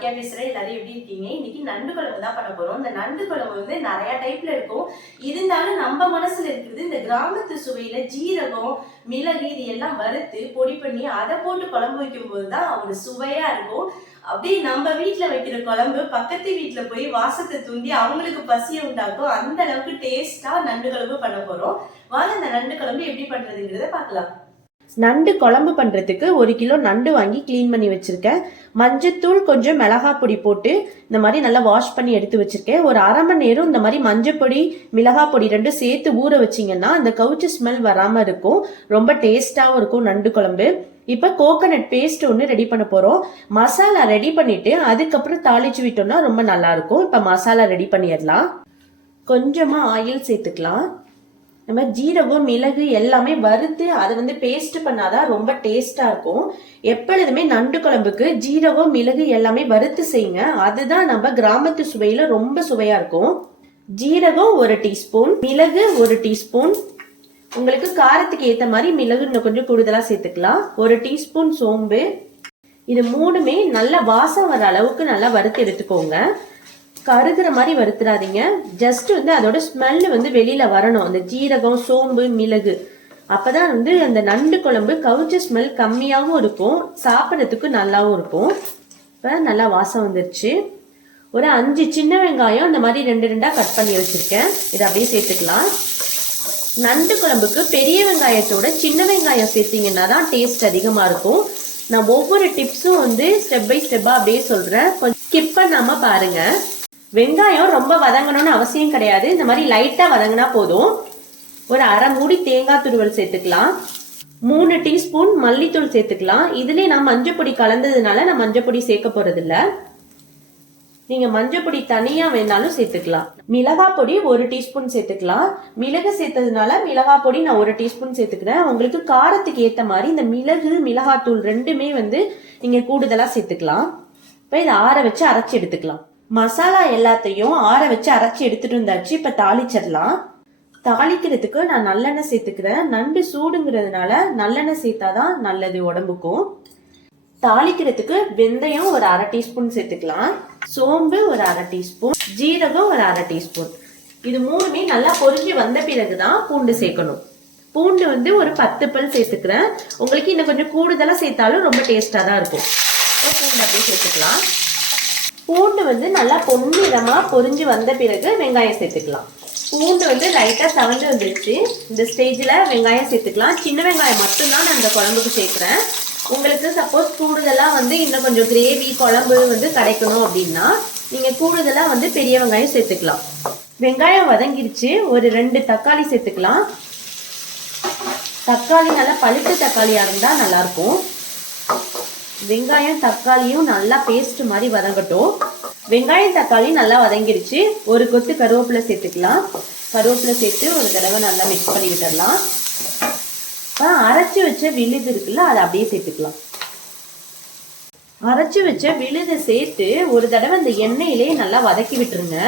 பாக்கியா பேசுறேன். எல்லாரும் எப்படி இருக்கீங்க? இன்னைக்கு நண்டு குழம்பு தான் பண்ண போறோம். இந்த நண்டு குழம்பு வந்து நிறைய டைப்ல இருக்கும். இருந்தாலும் நம்ம மனசுல இருக்குது இந்த கிராமத்து சுவையில ஜீரகம், மிளகு இது எல்லாம் வறுத்து பொடி பண்ணி அதை போட்டு குழம்பு வைக்கும் போதுதான் ஒரு சுவையா இருக்கும். அப்படியே நம்ம வீட்டுல வைக்கிற குழம்பு பக்கத்து வீட்டுல போய் வாசத்தை தூண்டி அவங்களுக்கு பசியை உண்டாக்கும். அந்த அளவுக்கு டேஸ்டா நண்டு குழம்பு பண்ண போறோம். வாங்க இந்த நண்டு குழம்பு எப்படி பண்றதுங்கிறத பார்க்கலாம். நண்டு குழம்பு பண்ணுறதுக்கு 1 கிலோ நண்டு வாங்கி க்ளீன் பண்ணி வச்சுருக்கேன். மஞ்சத்தூள் கொஞ்சம் மிளகா பொடி போட்டு இந்த மாதிரி நல்லா வாஷ் பண்ணி எடுத்து வச்சுருக்கேன். ஒரு அரை மணி நேரம் இந்த மாதிரி மஞ்சப்பொடி மிளகா பொடி ரெண்டும் சேர்த்து ஊற வச்சிங்கன்னா அந்த கவுச்சி ஸ்மெல் வராமல் இருக்கும். ரொம்ப டேஸ்ட்டாகவும் இருக்கும் நண்டு குழம்பு. இப்போ கோகனட் பேஸ்ட் ஒன்று ரெடி பண்ண போகிறோம். மசாலா ரெடி பண்ணிவிட்டு அதுக்கப்புறம் தாளிச்சு விட்டோம்னா ரொம்ப நல்லாயிருக்கும். இப்போ மசாலா ரெடி பண்ணிடலாம். கொஞ்சமாக ஆயில் சேர்த்துக்கலாம். நம்ம ஜீரகம் மிளகு எல்லாமே வறுத்து அதை வந்து பேஸ்ட் பண்ணாதான் ரொம்ப டேஸ்டா இருக்கும். எப்பொழுதுமே நண்டு குழம்புக்கு ஜீரகம் மிளகு எல்லாமே வறுத்து செய்யுங்க. அதுதான் நம்ம கிராமத்து சுவையில ரொம்ப சுவையா இருக்கும். ஜீரகம் 1 டீஸ்பூன், மிளகு 1 டீஸ்பூன். உங்களுக்கு காரத்துக்கு ஏத்த மாதிரி மிளகு இன்னும் கொஞ்சம் கூடுதலா சேர்த்துக்கலாம். 1 டீஸ்பூன் சோம்பு. இது மூணுமே நல்லா வாசம் வர அளவுக்கு நல்லா வறுத்து எடுத்துக்கோங்க. கருகிற மாதிரி வறுத்துறாதீங்க. ஜஸ்ட் வந்து அதோட ஸ்மெல் வந்து வெளியில வரணும். அந்த ஜீரகம் சோம்பு மிளகு அப்பதான் வந்து அந்த நண்டு குழம்பு கவுச்ச ஸ்மெல் கம்மியாகவும் இருக்கும், சாப்பிட்றதுக்கு நல்லாவும் இருக்கும். இப்போ நல்லா வாசம் வந்துருச்சு. ஒரு 5 சின்ன வெங்காயம் இந்த மாதிரி 2 கட் பண்ணி வச்சிருக்கேன். இதை அப்படியே சேர்த்துக்கலாம். நண்டு குழம்புக்கு பெரிய வெங்காயத்தோட சின்ன வெங்காயம் சேர்த்தீங்கன்னா தான் டேஸ்ட் அதிகமா இருக்கும். நான் ஒவ்வொரு டிப்ஸும் வந்து ஸ்டெப் பை ஸ்டெப்பா அப்படியே சொல்றேன், கொஞ்சம் ஸ்கிப் பண்ணாம பாருங்க. வெங்காயம் ரொம்ப வதங்கணும்னு அவசியம் கிடையாது. இந்த மாதிரி லைட்டா வதங்கினா போதும். ஒரு அரை மூடி தேங்காய் துருவல் சேர்த்துக்கலாம். 3 டீஸ்பூன் மல்லித்தூள் சேர்த்துக்கலாம். இதுலயே நான் மஞ்சப்பொடி கலந்ததுனால நான் மஞ்சப்பொடி சேர்க்க போறது இல்ல. நீங்க மஞ்சப்பொடி தனியா வேணாலும் சேர்த்துக்கலாம். மிளகா பொடி 1 டீஸ்பூன் சேர்த்துக்கலாம். மிளகு சேர்த்ததுனால மிளகா பொடி நான் 1 டீஸ்பூன் சேர்த்துக்கிறேன். உங்களுக்கு காரத்துக்கு ஏத்த மாதிரி இந்த மிளகு மிளகாத்தூள் ரெண்டுமே வந்து நீங்க கூடுதலா சேர்த்துக்கலாம். இப்ப இதை ஆற வச்சு அரைச்சி எடுத்துக்கலாம். மசாலா எல்லாத்தையும் ஆற வச்சு அரைச்சி எடுத்துட்டு வந்தாச்சு. இப்ப தாளிச்சிடலாம். தாளிக்கிறதுக்கு நான் நல்லெண்ணெய் சேர்த்துக்கிறேன். நண்டு சூடுங்கிறதுனால நல்லெண்ணெய் சேர்த்தாதான் நல்லது உடம்புக்கும். தாளிக்கிறதுக்கு வெந்தயம் ஒரு அரை டீஸ்பூன் சேர்த்துக்கலாம். சோம்பு ஒரு அரை டீஸ்பூன், ஜீரகம் ஒரு அரை டீஸ்பூன். இது மூணுமே நல்லா பொரிஞ்சு வந்த பிறகுதான் பூண்டு சேர்க்கணும். பூண்டு வந்து ஒரு 10 பல் சேர்த்துக்கிறேன். உங்களுக்கு இன்னும் கொஞ்சம் கூடுதலா சேர்த்தாலும் ரொம்ப டேஸ்டா தான் இருக்கும். பூண்டு அப்படியே சேர்த்துக்கலாம். பூண்டு வந்து நல்லா பொன்னிறமா பொரிஞ்சு வந்த பிறகு வெங்காயம் சேர்த்துக்கலாம். பூண்டு வந்து லைட்டா சவந்து வந்துருச்சு. இந்த ஸ்டேஜ்ல வெங்காயம் சேர்த்துக்கலாம். சின்ன வெங்காயம் மட்டும்தான் நான் இந்த குழம்புக்கு சேர்க்கிறேன். உங்களுக்கு சப்போஸ் கூடுதலா வந்து இன்னும் கொஞ்சம் கிரேவி குழம்பு வந்து கிடைக்கணும் அப்படின்னா நீங்க கூடுதலா வந்து பெரிய வெங்காயம் சேர்த்துக்கலாம். வெங்காயம் வதங்கிருச்சு. ஒரு 2 தக்காளி சேர்த்துக்கலாம். தக்காளி நல்லா பழுத்த தக்காளியா இருந்தா நல்லா இருக்கும். வெங்காயம் தக்காளியும் நல்லா பேஸ்ட் மாதிரி வதங்கட்டும். வெங்காயம் தக்காளி நல்லா வதங்கிருச்சு. ஒரு கொத்து கருவேப்பிலை சேர்த்துக்கலாம். கருவேப்பிலை சேர்த்து ஒரு தடவை நல்லா மிக்ஸ் பண்ணி விட்டுடலாம். அரைச்சி வச்ச விழுது இருக்குல்ல, அதை அப்படியே சேர்த்துக்கலாம். அரைச்சி வச்ச விழுதை சேர்த்து ஒரு தடவை இந்த எண்ணெயிலே நல்லா வதக்கி விட்டுருங்க.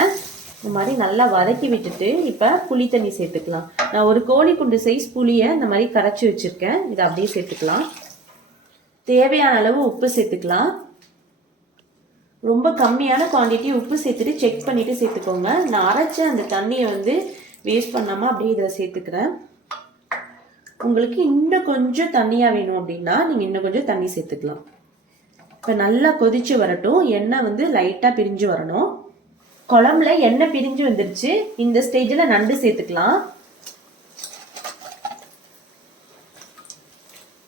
இந்த மாதிரி நல்லா வதக்கி விட்டுட்டு இப்ப புளி தண்ணி சேர்த்துக்கலாம். நான் ஒரு கோழி குண்டு சைஸ் புளியை இந்த மாதிரி கரைச்சி வச்சிருக்கேன். இதை அப்படியே சேர்த்துக்கலாம். தேவையான அளவு உப்பு சேர்த்துக்கலாம். ரொம்ப கம்மியான குவான்டிட்டி உப்பு சேர்த்துட்டு செக் பண்ணிட்டு சேர்த்துக்கோங்க. நான் அரைச்ச அந்த தண்ணியை வந்து வேஸ்ட் பண்ணாம அப்படியே இதை சேர்த்துக்கிறேன். உங்களுக்கு இன்னும் கொஞ்சம் தண்ணியா வேணும் அப்படின்னா நீங்க இன்னும் கொஞ்சம் தண்ணி சேர்த்துக்கலாம். இப்ப நல்லா கொதிச்சு வரட்டும். எண்ணெய் வந்து லைட்டா பிரிஞ்சு வரணும். குழம்புல எண்ணெய் பிரிஞ்சு வந்துருச்சு. இந்த ஸ்டேஜ்ல நண்டு சேர்த்துக்கலாம்.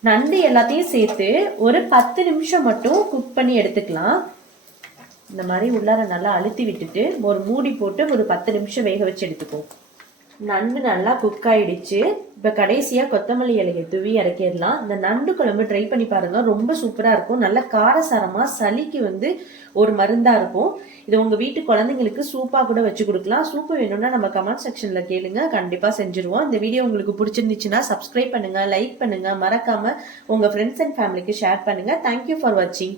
நண்டு எல்லாத்தையும் சேர்த்து ஒரு 10 நிமிஷம் மட்டும் குக் பண்ணி எடுத்துக்கலாம். இந்த மாதிரி உள்ளார நல்லா அழுத்தி விட்டுட்டு ஒரு மூடி போட்டு ஒரு 10 நிமிஷம் வேக வச்சு எடுத்துப்போம். நண்டு நல்லா குக் ஆயிடுச்சு. இப்ப கடைசியா கொத்தமல்லி இலையை தூவி இறக்கிடலாம். இந்த நண்டு குழம்பு ட்ரை பண்ணி பாருங்க, ரொம்ப சூப்பரா இருக்கும். நல்ல காரசாரமா சளிக்கு வந்து ஒரு மருந்தா இருக்கும். இது உங்க வீட்டு குழந்தைங்களுக்கு சூப்பா கூட வச்சு கொடுக்கலாம். சூப்பு வேணும்னா நம்ம கமெண்ட் செக்ஷன்ல கேளுங்க, கண்டிப்பா செஞ்சிருவோம். இந்த வீடியோ உங்களுக்கு பிடிச்சிருந்துச்சுன்னா சப்ஸ்கிரைப் பண்ணுங்க, லைக் பண்ணுங்க, மறக்காம உங்க ஃப்ரெண்ட்ஸ் அண்ட் ஃபேமிலிக்கு ஷேர் பண்ணுங்க. தேங்க்யூ ஃபார் வாட்சிங்.